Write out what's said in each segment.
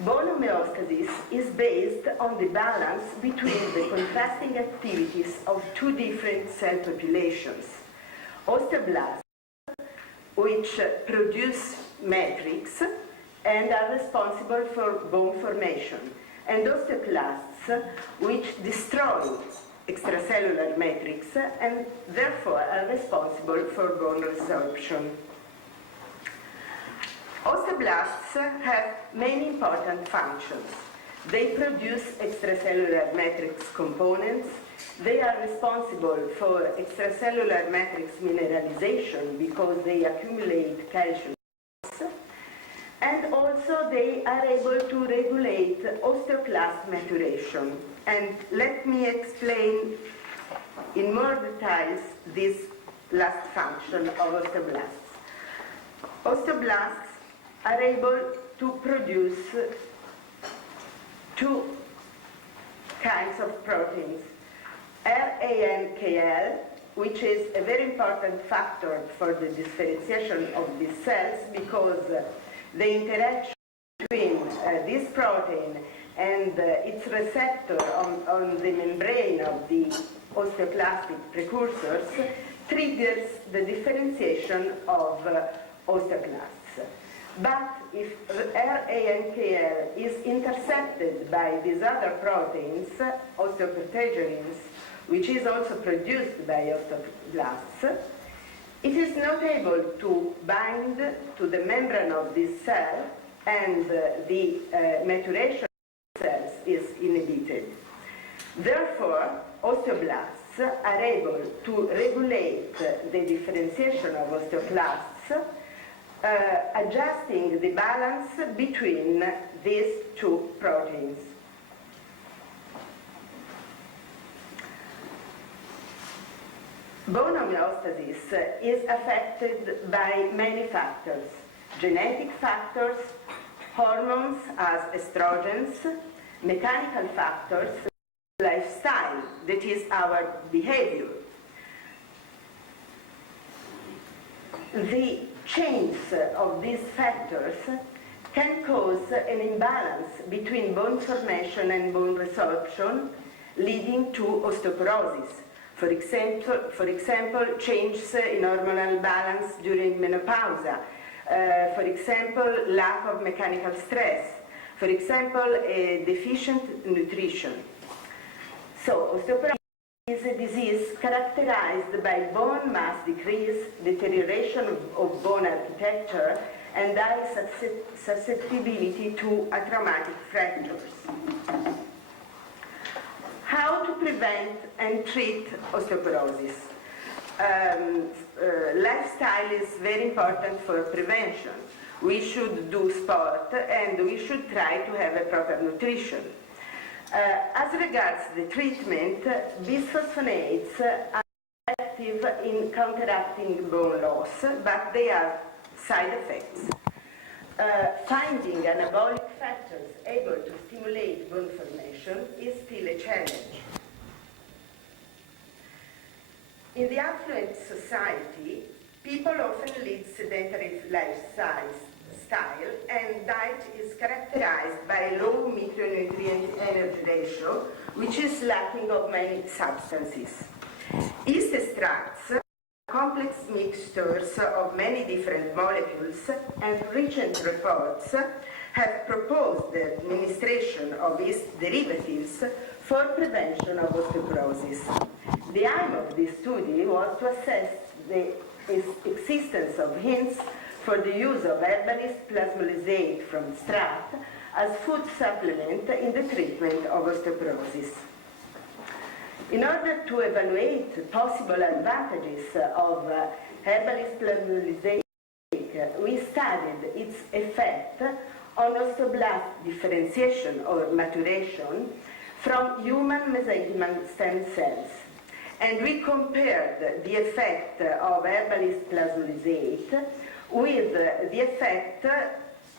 Bone homeostasis is based on the balance between the contrasting activities of two different cell populations. Osteoblasts, which produce matrix and are responsible for bone formation, and osteoclasts, which destroy extracellular matrix and therefore are responsible for bone resorption. Osteoblasts have many important functions. They produce extracellular matrix components. They are responsible for extracellular matrix mineralization because they accumulate calcium. And also they are able to regulate osteoclast maturation. And let me explain in more details this last function of osteoblasts. Osteoblasts are able to produce two kinds of proteins. RANKL, which is a very important factor for the differentiation of these cells because the interaction between this protein and its receptor on the membrane of the osteoclastic precursors triggers the differentiation of osteoclasts. But if RANKL is intercepted by these other proteins, osteoprotegerins, which is also produced by osteoblasts, it is not able to bind to the membrane of this cell, and the maturation of cells is inhibited. Therefore, osteoblasts are able to regulate the differentiation of osteoclasts, adjusting the balance between these two proteins. Bone homeostasis is affected by many factors: genetic factors, hormones as estrogens, mechanical factors, lifestyle, that is our behavior. The change of these factors can cause an imbalance between bone formation and bone resorption, leading to osteoporosis. For example, changes in hormonal balance during menopause. For example, lack of mechanical stress. For example, deficient nutrition. So, osteoporosis is a disease characterized by bone mass decrease, deterioration of bone architecture, and high susceptibility to traumatic fractures. How to prevent and treat osteoporosis? Lifestyle is very important for prevention. We should do sport and we should try to have a proper nutrition. As regards the treatment, bisphosphonates are effective in counteracting bone loss, but they have side effects. Finding anabolic factors able to stimulate bone formation is still a challenge. In the affluent society, people often lead sedentary lifestyles, and diet is characterized by low micronutrient energy ratio, which is lacking of many substances. Yeast extracts are complex mixtures of many different molecules, and recent reports have proposed the administration of yeast derivatives for prevention of osteoporosis. The aim of this study was to assess the existence of hints for the use of herbalist plasmolysate from strat as food supplement in the treatment of osteoporosis. In order to evaluate possible advantages of herbalist plasmolysate, we studied its effect on osteoblast differentiation or maturation from human mesenchymal stem cells. And we compared the effect of herbalist plasmolysate with the effect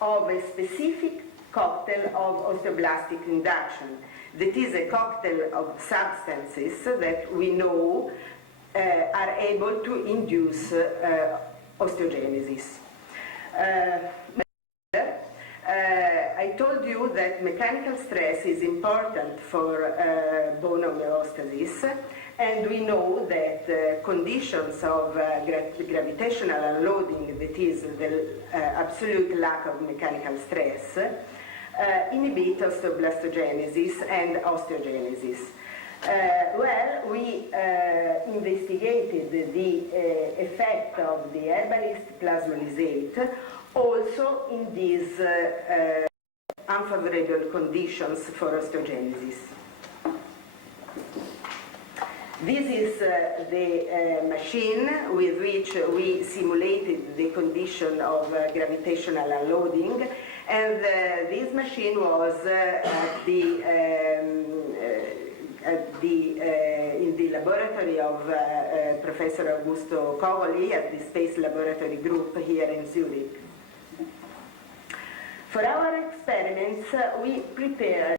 of a specific cocktail of osteoblastic induction. That is a cocktail of substances that we know are able to induce osteogenesis. I I told you that mechanical stress is important for bone homeostasis, and we know that conditions of gravitational unloading, that is the absolute lack of mechanical stress, inhibit osteoblastogenesis and osteogenesis. Well, we investigated the effect of the herbalist plasmolysate also in these unfavorable conditions for osteogenesis. This is the machine with which we simulated the condition of gravitational unloading, and this machine was in the laboratory of Professor Augusto Covoli at the Space Laboratory Group here in Zurich. For our experiments, we prepared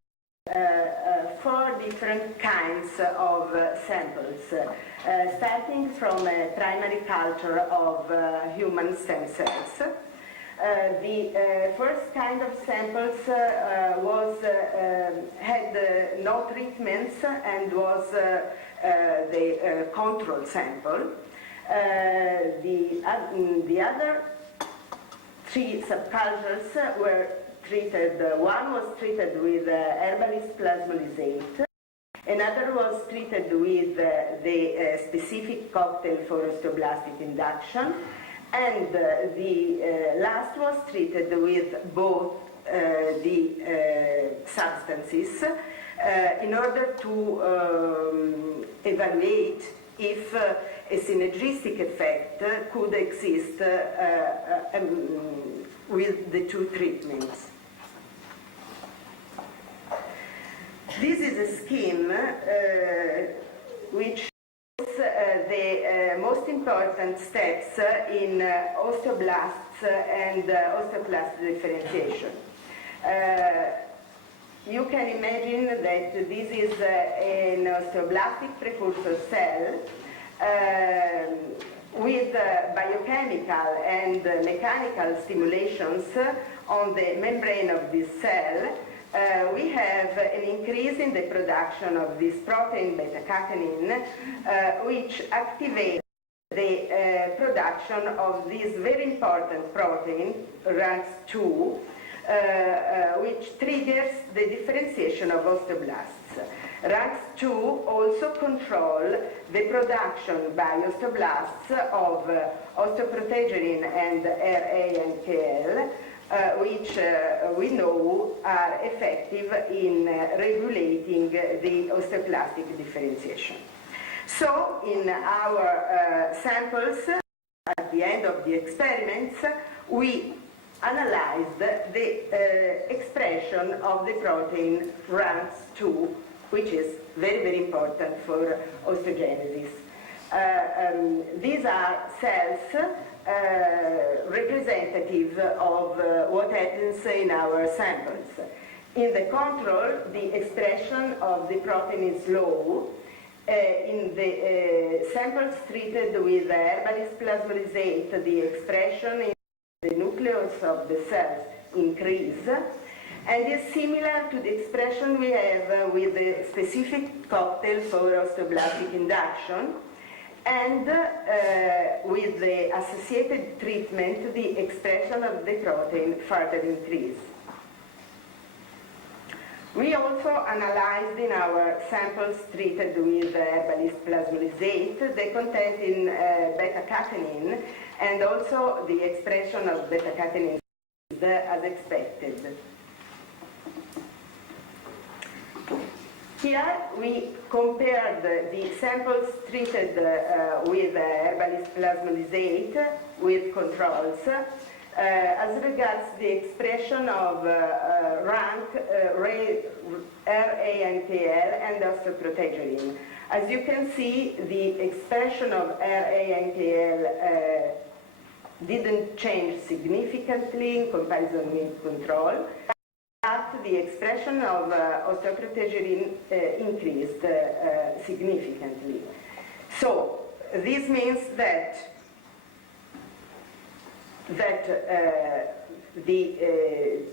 4 different kinds of samples, starting from a primary culture of human stem cells. The first kind of samples had no treatments and was the control sample. The other 3 subcultures were treated. One was treated with herbalist plasmolysate. Another was treated with the specific cocktail for osteoblastic induction. And the last was treated with both the substances in order to evaluate if a synergistic effect could exist with the 2 treatments. This is a scheme which the most important steps in osteoblasts and osteoclast differentiation. You can imagine that this is an osteoblastic precursor cell with biochemical and mechanical stimulations on the membrane of this cell. We have an increase in the production of this protein beta-catenin, which activates the production of this very important protein, RANX2, which triggers the differentiation of osteoblasts. RANX2 also controls the production by osteoblasts of osteoprotegerine and RANKL, which we know are effective in regulating the osteoclastic differentiation. So in our samples, at the end of the experiments, we analyzed the expression of the protein RANX2, which is very, very important for osteogenesis. These are cells representative of what happens in our samples. In the control, the expression of the protein is low. In the samples treated with herbalist plasmolysate, the expression in the nucleus of the cells increase, and is similar to the expression we have with the specific cocktail for osteoblastic induction. And with the associated treatment, the expression of the protein further increased. We also analyzed in our samples treated with herbalist plasmolysate the content in beta-catenin and also the expression of beta-catenin as expected. Here we compared the samples treated with herbalist plasmolysate with controls as regards the expression of RANKL and osteoprotegerine. As you can see, the expression of RANKL didn't change significantly in comparison with control. But the expression of osteoprotegerine increased significantly. So this means that the